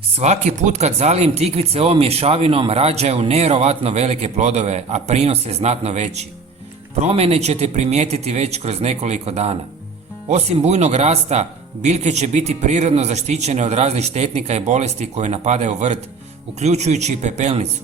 Svaki put kad zalijem tikvice ovom mješavinom rađaju nevjerovatno velike plodove, a prinos je znatno veći. Promjene ćete primijetiti već kroz nekoliko dana. Osim bujnog rasta, biljke će biti prirodno zaštićene od raznih štetnika i bolesti koje napadaju vrt, uključujući i pepelnicu.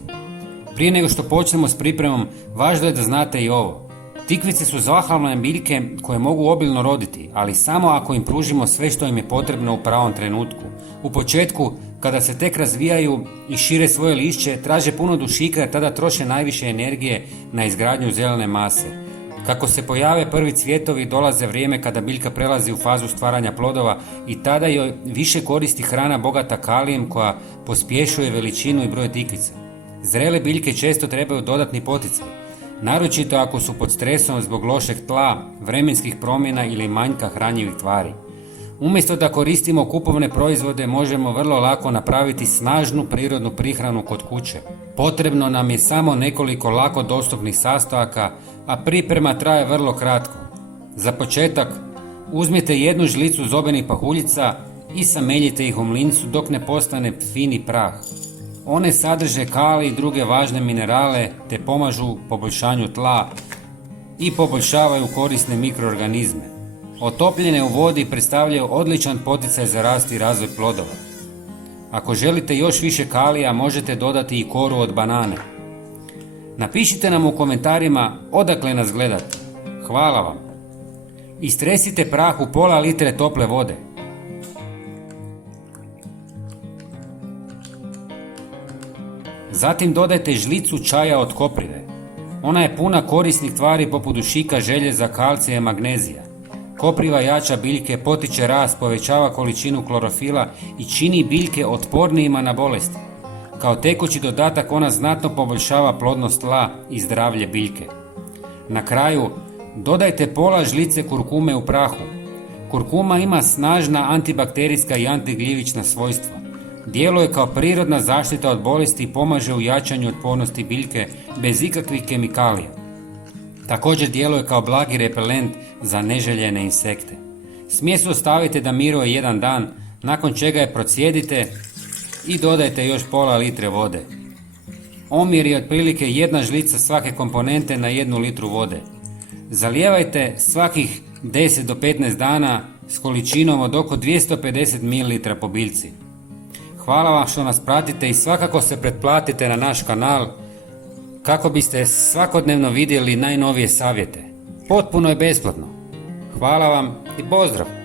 Prije nego što počnemo s pripremom, važno je da znate i ovo. Tikvice su zahvalne biljke koje mogu obilno roditi, ali samo ako im pružimo sve što im je potrebno u pravom trenutku. U početku, kada se tek razvijaju i šire svoje lišće, traže puno dušika jer tada troše najviše energije na izgradnju zelene mase. Kako se pojave prvi cvjetovi, dolaze vrijeme kada biljka prelazi u fazu stvaranja plodova i tada joj više koristi hrana bogata kalijem koja pospješuje veličinu i broj tikvica. Zrele biljke često trebaju dodatni poticaj, naročito ako su pod stresom zbog lošeg tla, vremenskih promjena ili manjka hranjivih tvari. Umjesto da koristimo kupovne proizvode, možemo vrlo lako napraviti snažnu prirodnu prihranu kod kuće. Potrebno nam je samo nekoliko lako dostupnih sastojaka, a priprema traje vrlo kratko. Za početak, uzmite jednu žlicu zobenih pahuljica i sameljite ih u mlincu dok ne postane fini prah. One sadrže kalij i druge važne minerale te pomažu poboljšanju tla i poboljšavaju korisne mikroorganizme. Otopljene u vodi predstavljaju odličan poticaj za rast i razvoj plodova. Ako želite još više kalija, možete dodati i koru od banane. Napišite nam u komentarima odakle nas gledate. Hvala vam. Istresite prah u pola litre tople vode. Zatim dodajte žlicu čaja od koprive. Ona je puna korisnih tvari poput dušika, željeza, kalcija i magnezija. Kopriva jača biljke, potiče rast, povećava količinu klorofila i čini biljke otpornijima na bolesti. Kao tekući dodatak ona znatno poboljšava plodnost tla i zdravlje biljke. Na kraju, dodajte pola žlice kurkume u prahu. Kurkuma ima snažna antibakterijska i antigljivična svojstva. Djeluje kao prirodna zaštita od bolesti i pomaže u jačanju otpornosti biljke bez ikakvih kemikalija. Također djeluje kao blagi repelent za neželjene insekte. Smjes ostavite da miruje jedan dan, nakon čega je procijedite i dodajte još pola litre vode. Omjer je otprilike jedna žlica svake komponente na 1 litru vode. Zalijevajte svakih 10 do 15 dana s količinom od oko 250 ml po biljci. Hvala vam što nas pratite i svakako se pretplatite na naš kanal kako biste svakodnevno vidjeli najnovije savjete. Potpuno je besplatno. Hvala vam i pozdrav!